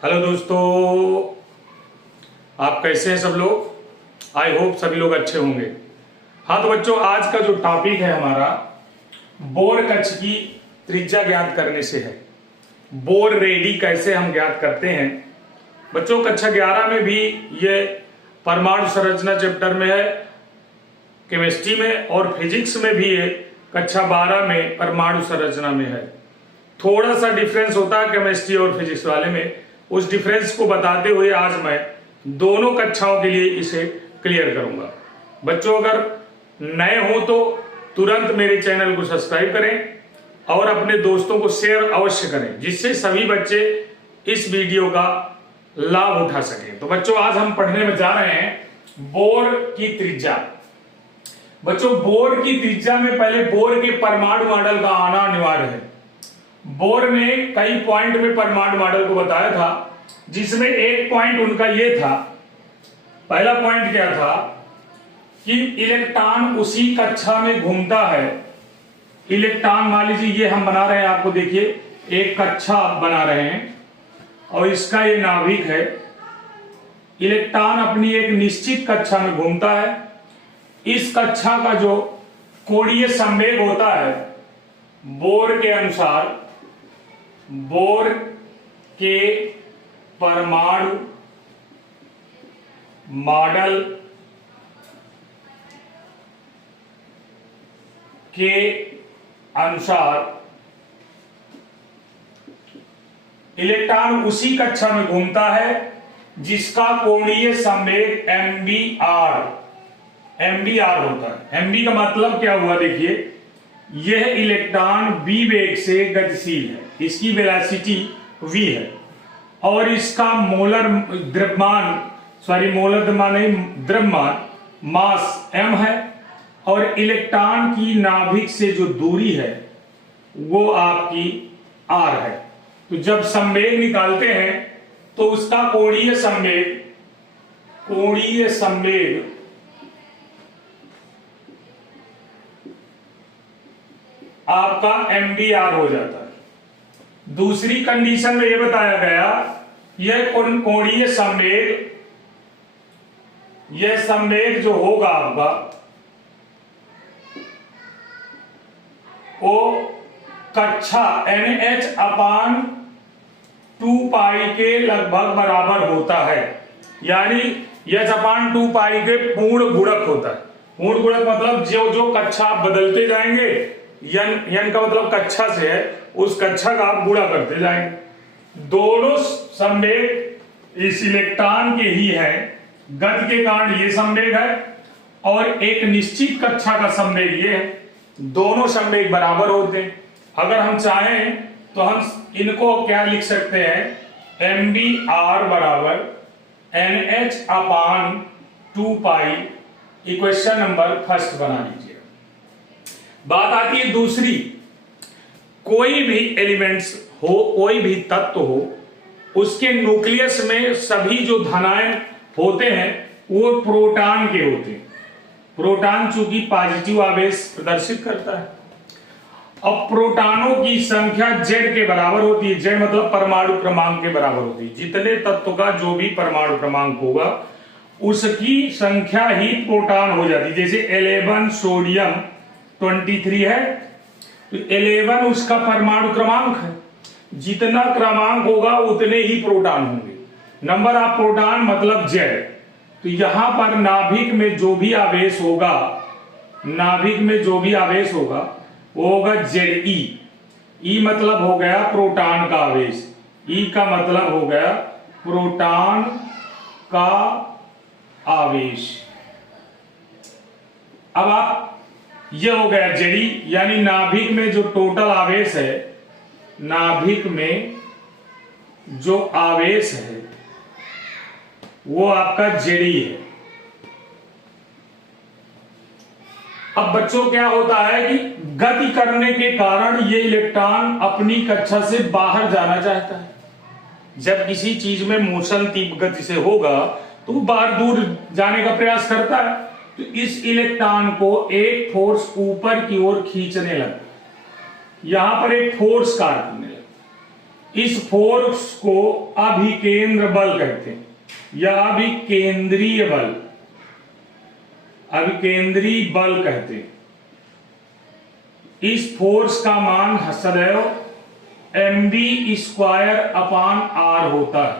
Hello दोस्तों, आप कैसे हैं सब लोग। आई होप सभी लोग अच्छे होंगे। हाँ तो बच्चों, आज का जो टॉपिक है हमारा बोर कक्ष की त्रिज्या ज्ञात करने से है। बोर रेडी कैसे हम ज्ञात करते हैं। बच्चों कक्षा 11 में भी ये परमाणु संरचना चैप्टर में है, केमिस्ट्री में, और फिजिक्स में भी है, कक्षा 12 में परमाणु संरचना में है। थोड़ा सा डिफरेंस होता है केमिस्ट्री और फिजिक्स वाले में। उस डिफरेंस को बताते हुए आज मैं दोनों कक्षाओं के लिए इसे क्लियर करूंगा। बच्चों अगर नए हो तो तुरंत मेरे चैनल को सब्सक्राइब करें और अपने दोस्तों को शेयर अवश्य करें, जिससे सभी बच्चे इस वीडियो का लाभ उठा सकें। तो बच्चों आज हम पढ़ने में जा रहे हैं बोर की त्रिज्या। बच्चों बोर की त्रिज्या में पहले बोर के परमाणु मॉडल का आना अनिवार्य है। बोर ने कई पॉइंट में परमाणु मॉडल को बताया था, जिसमें एक पॉइंट उनका ये था। पहला पॉइंट क्या था कि इलेक्ट्रॉन उसी कक्षा में घूमता है। इलेक्ट्रॉन मान लीजिए ये हम बना रहे हैं, आपको देखिए एक कक्षा आप बना रहे हैं और इसका ये नाभिक है। इलेक्ट्रॉन अपनी एक निश्चित कक्षा में घूमता है। इस कक्षा का जो कोणीय संवेग होता है बोर के अनुसार, बोर के परमाणु मॉडल के अनुसार इलेक्ट्रॉन उसी कक्षा में घूमता है जिसका कोणीय संवेग एमबीआर होता है। एमबी का मतलब क्या हुआ, देखिए यह इलेक्ट्रॉन बी वेग से गतिशील है, इसकी वेलोसिटी v है और इसका द्रव्यमान मास m है और इलेक्ट्रॉन की नाभिक से जो दूरी है वो आपकी r है। तो जब संवेग निकालते हैं तो उसका कोणीय संवेग आपका एमबीआर हो जाता है। दूसरी कंडीशन में यह बताया गया यह कोणीय संवेग जो होगा आपका वो कक्षा NH/2π के लगभग बराबर होता है, यानी H/2π के पूर्ण गुणक होता है। पूर्ण गुणक मतलब जो कक्षा आप बदलते जाएंगे, यन का मतलब कक्षा से है, उस कक्षा का आप गुणा करते जाएंगे। दोनों संवेग इस इलेक्ट्रॉन के ही है। गति के कारण ये संवेग है और एक निश्चित कक्षा का संवेग ये है। दोनों संवेग बराबर होते हैं। अगर हम चाहें तो हम इनको क्या लिख सकते हैं, एमबीआर बराबर NH/2π। इक्वेशन नंबर फर्स्ट बना लीजिए। बात आती है दूसरी, कोई भी एलिमेंट्स हो, कोई भी तत्व हो, उसके न्यूक्लियस में सभी जो धनायन होते हैं वो प्रोटॉन के होते हैं। प्रोटॉन चूंकि पॉजिटिव आवेश प्रदर्शित करता है। अब प्रोटॉनों की संख्या Z के बराबर होती है। Z मतलब परमाणु क्रमांक के बराबर होती है। जितने तत्व का जो भी परमाणु क्रमांक होगा उसकी संख्या ही प्रोटॉन हो जाती है। जैसे 11 सोडियम 23 है तो 11 उसका परमाणु क्रमांक है। जितना क्रमांक होगा उतने ही प्रोटॉन होंगे। नंबर ऑफ प्रोटॉन मतलब Z। तो यहां पर नाभिक में जो भी आवेश होगा, वो होगा Ze। E मतलब हो गया प्रोटॉन का आवेश, E का मतलब हो गया प्रोटॉन का आवेश। अब आप ये हो गया Ze, यानी नाभिक में जो टोटल आवेश है, नाभिक में जो आवेश है वो आपका Ze है। अब बच्चों क्या होता है कि गति करने के कारण ये इलेक्ट्रॉन अपनी कक्षा से बाहर जाना चाहता है। जब किसी चीज में मोशन तीव्र गति से होगा तो वो बाहर दूर जाने का प्रयास करता है। तो इस इलेक्ट्रॉन को एक फोर्स ऊपर की ओर खींचने लगा, यहां पर एक फोर्स कार्य करने लगा। इस फोर्स को अभिकेंद्र बल कहते हैं या अभिकेंद्रीय बल, अभिकेंद्रीय बल कहते हैं। इस फोर्स का मान सदैव mv²/r होता है,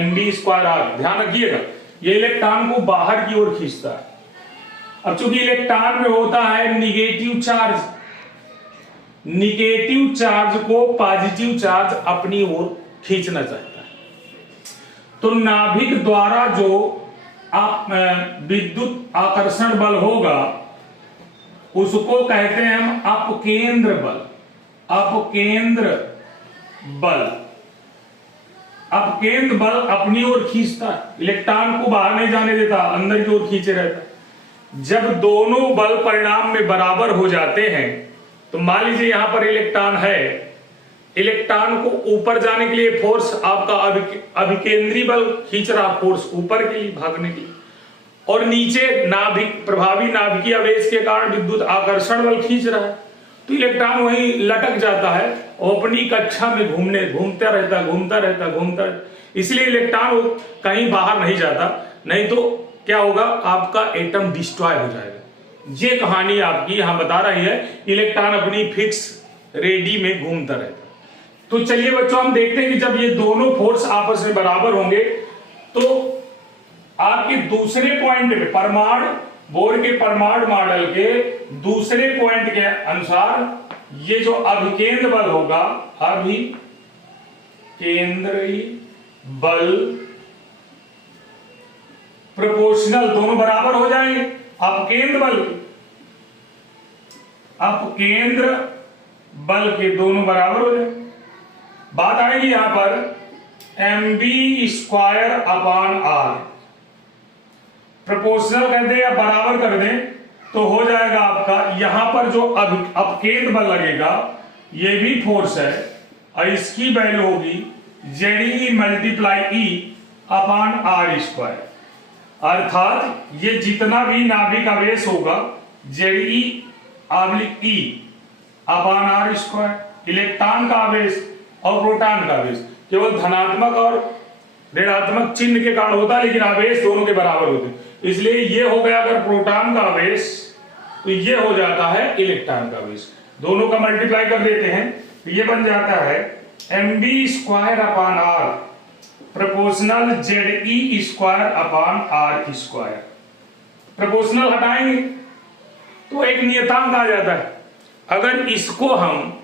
mv²r। ध्यान रखिएगा, ये इलेक्ट्रॉन को बाहर की ओर खींचता है। अब चूंकि इलेक्ट्रॉन में होता है निगेटिव चार्ज, निगेटिव चार्ज को पॉजिटिव चार्ज अपनी ओर खींचना चाहता है, तो नाभिक द्वारा जो विद्युत आकर्षण बल होगा उसको कहते हैं हम अपकेंद्र बल, अपकेंद्र बल। अपकेंद्र बल अपनी ओर खींचता है, इलेक्ट्रॉन को बाहर नहीं जाने देता, अंदर की ओर खींचे रहता है। जब दोनों बल परिणाम में बराबर हो जाते हैं, तो मान लीजिए यहां पर इलेक्ट्रॉन है, इलेक्ट्रॉन को ऊपर जाने के लिए फोर्स आपका अभिकेंद्रीय बल खींच रहा, फोर्स ऊपर के लिए भागने के लिए, और नीचे नाभिक प्रभावी नाभिकीय आवेश के कारण विद्युत आकर्षण बल खींच रहा है, तो इलेक्ट्रॉन वहीं लटक जाता है और अपनी कक्षा में घूमता रहता। इसलिए इलेक्ट्रॉन कहीं बाहर नहीं जाता, नहीं तो क्या होगा, आपका एटम डिस्ट्रॉय हो जाएगा। ये कहानी आपकी यहां बता रही है, इलेक्ट्रॉन अपनी फिक्स रेडी में घूमता रहता। तो चलिए बच्चों, हम देखते हैं कि जब ये दोनों फोर्स आपस में बराबर होंगे तो आपके दूसरे पॉइंट में परमाणु, बोर के परमाणु मॉडल के दूसरे पॉइंट के अनुसार ये जो अभिकेंद्र बल होगा, अभिकेंद्रीय बल प्रोपोर्शनल, दोनों बराबर हो जाएंगे अपकेंद्र बल के, अपकेंद्र बल के दोनों बराबर हो जाएंगे। बात आएगी यहां पर mv²/r, प्रोपोर्शनल कर दे या बराबर कर दे तो हो जाएगा आपका, यहां पर जो अपकेंद्र बल लगेगा ये भी फोर्स है और इसकी वैल्यू होगी ZE∞E/r², अर्थात ये जितना भी नाभिक आवेश होगा ZE/r², इलेक्ट्रॉन का आवेश और प्रोटॉन का आवेश केवल धनात्मक और ऋणात्मक चिन्ह के कारण होता है, लेकिन आवेश दोनों के बराबर होते हैं। इसलिए ये हो गया अगर प्रोटॉन का आवेश, तो ये हो जाता है इलेक्ट्रॉन का आवेश। दोनों का मल्टीप्लाई कर देते हैं तो ये बन जाता है mv²/r प्रोपोर्शनल ZE²/r²। प्रोपोर्शनल हटाएंगे तो एक नियतांक आ जाता है। अगर इसको हम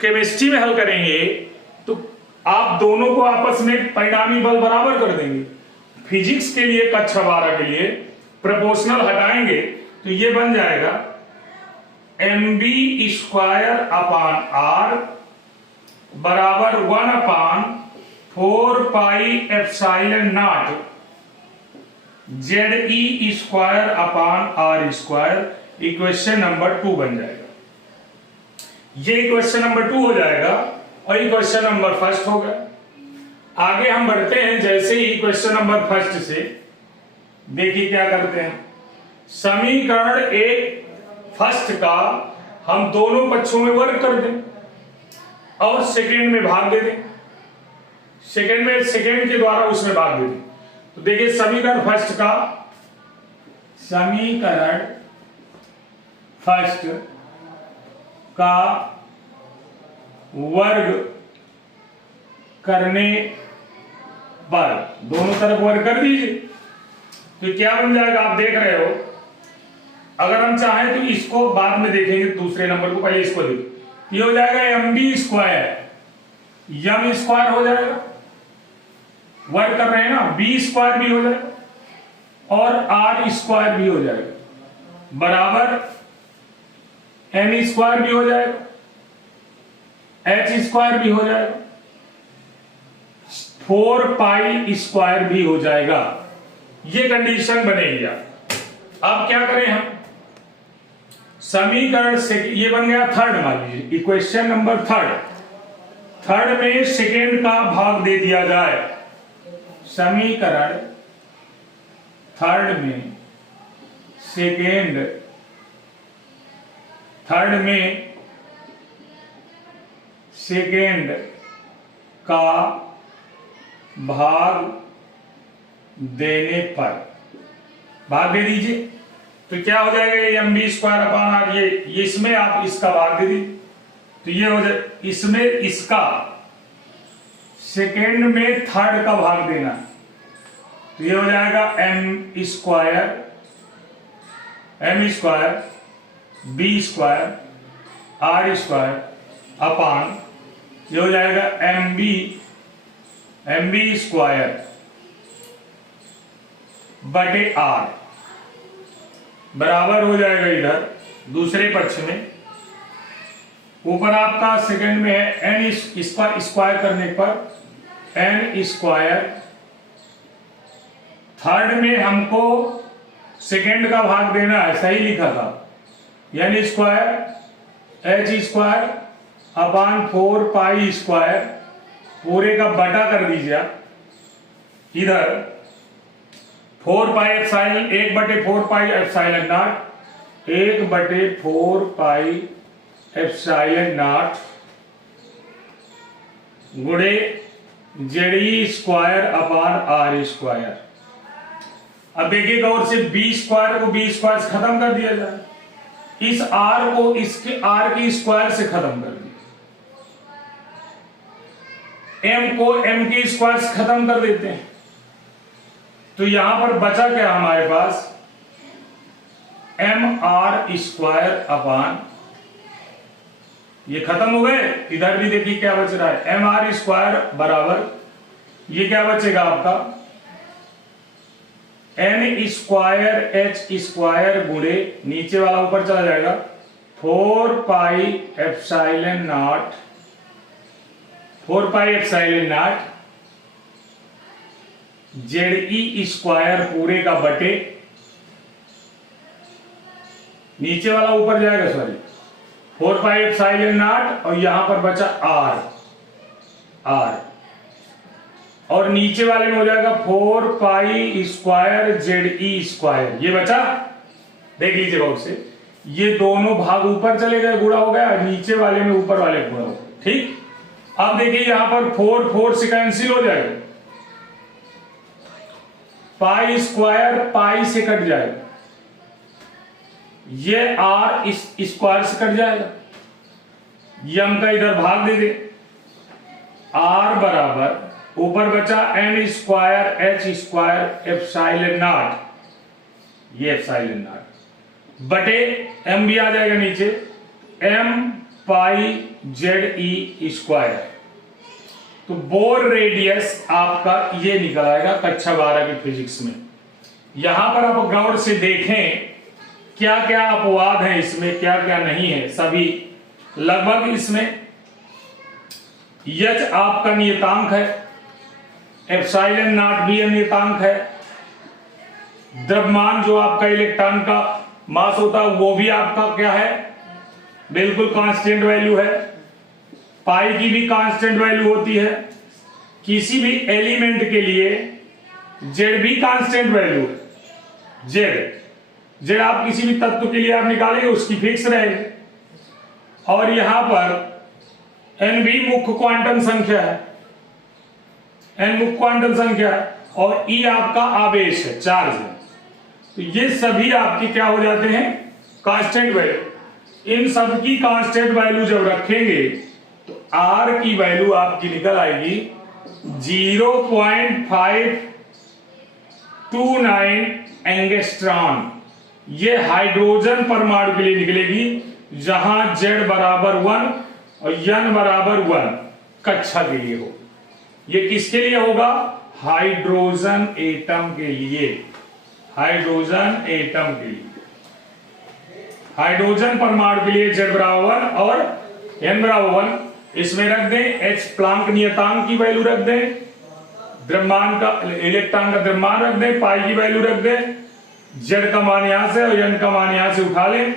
केमिस्ट्री में हल करेंगे तो आप दोनों को आपस में परिणामी बल बराबर कर देंगे। फिजिक्स के लिए कक्षा 12 के लिए प्रोपोर्शनल हटाएंगे तो ये बन जाएगा mv²/r बराबर 1/4πε0 ZE²/r², इक्वेशन नंबर 2 बन जाएगा। ये इक्वेशन नंबर 2 हो जाएगा और इक्वेशन नंबर 1 होगा। आगे हम बढ़ते हैं, जैसे ही इक्वेशन नंबर 1 से देखिए क्या करते हैं, समीकरण 1 का हम दोनों पक्षों में वर्ग कर दें और सेकेंड में भाग दे दें, सेकेंड के द्वारा उसमें भाग दे दें। तो देखिए समीकरण 1 का वर्ग करने पर दोनों तरफ वर्ग कर दीजिए तो क्या बन जाएगा, आप देख रहे हो। अगर हम चाहें तो इसको बाद में देखेंगे, दूसरे नंबर को, पहले इसको देखो। ये हो जाएगा mv², m² हो जाएगा, वर्ग कर रहे हैं ना, b² भी हो जाएगा और r² भी हो जाएगा, बराबर m² भी हो जाएगा, h² भी हो जाएगा, 4π² भी हो जाएगा। ये कंडीशन बनेगी। अब क्या करें हम, समीकरण से ये बन गया थर्ड, मान लीजिए इक्वेशन नंबर थर्ड में सेकेंड का भाग दे दिया जाए। समीकरण थर्ड में सेकेंड का भाग देने पर, भाग दे दीजिए तो क्या हो जाएगा, ये mb स्क्वायर अपान आर, ये इसमें आप इसका भाग दे दीजिए तो ये हो जाए, इसमें इसका सेकेंड में थर्ड का भाग देना तो ये हो जाएगा m square b square r square upon ये हो जाएगा mb स्क्वायर बटे r बराबर हो जाएगा, इधर दूसरे पक्ष में ऊपर आपका सेकंड में है n स्क्वायर करने पर n स्क्वायर, थर्ड में हमको सेकंड का भाग देना है, सही लिखा था, n square h square upon 4 pi square पूरे का बटा कर दीजिए आप, इधर 4 pi epsilon 1/4 pi epsilon not 1/4 pi epsilon not गुणे जेडी स्क्वायर अपान आर स्क्वायर। अब देखिए गौर से बी स्क्वायर को बी स्क्वायर से खत्म कर दिया जाए, इस आर को इसके आर के स्क्वायर से खत्म कर दिया, एम को एम के स्क्वायर से खत्म कर देते हैं तो यहां पर बचा क्या हमारे पास, एम आर स्क्वायर अपान, ये खत्म हो गए, इधर भी देखिए क्या बच रहा है, एम आर स्क्वायर बराबर ये क्या बचेगा आपका, एन स्क्वायर एच स्क्वायर गुणे नीचे वाला ऊपर चला जाएगा 4 pi epsilon not, 4 pi epsilon not Z square पूरे का बटे, नीचे वाला ऊपर जाएगा, सॉरी 4 पाई एप्सिलॉन नॉट और यहां पर बचा आर और नीचे वाले में हो जाएगा 4 पाई स्क्वायर जेड स्क्वायर, ये बचा, देख लीजिए बहुत से, ये दोनों भाग ऊपर चले गए, गुणा हो गया, नीचे वाले में ऊपर वाले गुणा हो गया, ठीक। अब देखिए यहां पर 4 से कैंसिल हो जाएगा, पाई स्क्वायर पाई से कट जाएगा, ये आर इस स्क्वायर से कट जाएगा, ये हमका इधर भाग दे दे, आर बराबर ऊपर बचा n square h square epsilon naught, ये एप्सिलॉन नॉट बटे एम भी आ जाएगा नीचे, m pi z e square. तो बोर रेडियस आपका ये निकल आएगा कक्षा 12 की फिजिक्स में। यहां पर आप गौर से देखें क्या क्या अपवाद है इसमें, क्या क्या नहीं है, सभी लगभग इसमें यच आपका नियतांक है, एप्सिलॉन नॉट भी नियतांक है, द्रव्यमान जो आपका इलेक्ट्रॉन का मास होता है वो भी आपका क्या है, बिल्कुल कांस्टेंट वैल्यू है, पाई की भी कांस्टेंट वैल्यू होती है, किसी भी एलिमेंट के लिए जेड भी कांस्टेंट वैल्यू है, जेड आप किसी भी तत्व के लिए आप निकालेंगे उसकी फिक्स रहेगी, और यहां पर एन भी मुख्य क्वांटम संख्या है, एन मुख्य क्वांटम संख्या है, और ई आपका आवेश है, चार्ज है, तो ये सभी आपके क्या हो जाते हैं, कांस्टेंट वैल्यू। इन सब की कांस्टेंट वैल्यू जब रखेंगे तो आर की वैल्यू आपकी निकल आएगी 0.529 एंगस्ट्रॉन, ये हाइड्रोजन परमाणु के लिए निकलेगी, जहां जेड बराबर 1 और एन बराबर 1 कक्षा के लिए हो। ये किसके लिए होगा, हाइड्रोजन एटम के लिए, हाइड्रोजन एटम के लिए, हाइड्रोजन परमाणु के लिए जेड बराबर 1 और एन बराबर 1, इसमें रख दें एच प्लांक नियतांक की वैल्यू रख दें, द्रव्यमान का इलेक्ट्रॉन का द्रव्यमान रख दें, पाई की वैल्यू रख दें, जेड का मान यहां से और एन का मान यहां से उठा लें,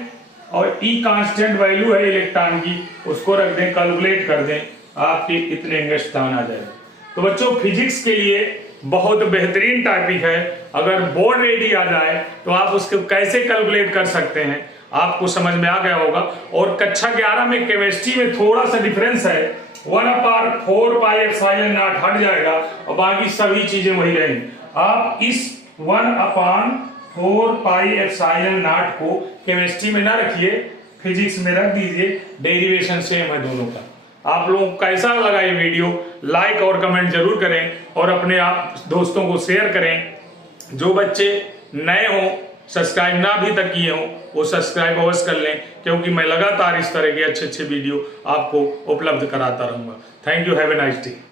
और ई कांस्टेंट वैल्यू है इलेक्ट्रॉन की, उसको रख दें, कैलकुलेट कर दें, आपके इतने एंगस्ट्रॉन आ जाएगा। तो बच्चों फिजिक्स के लिए बहुत बेहतरीन टॉपिक है, अगर बोर्ड रेडी आ जाए तो आप उसको कैसे कैलकुलेट कर सकते हैं आपको समझ में आ गया होगा। और कक्षा 11 में केमिस्ट्री में थोड़ा सा डिफरेंस है, 1/4πε0 हट जाएगा और बाकी सभी चीजें वही रहेंगी। आप इस 1/4πε0 को केमिस्ट्री में ना रखिए, फिजिक्स में रख दीजिए, डेरिवेशन सेम है दोनों का। आप लोगों को कैसा लगा ये वीडियो, लाइक और कमेंट जरूर करें और अपने आप दोस्तों को शेयर करें। जो बच्चे नए हों, सब्सक्राइब ना अभी तक किए हों, वो सब्सक्राइब अवश्य कर लें, क्योंकि मैं लगातार इस तरह के अच्छे अच्छे वीडियो आपको उपलब्ध कराता रहूंगा। Thank you, have a nice day.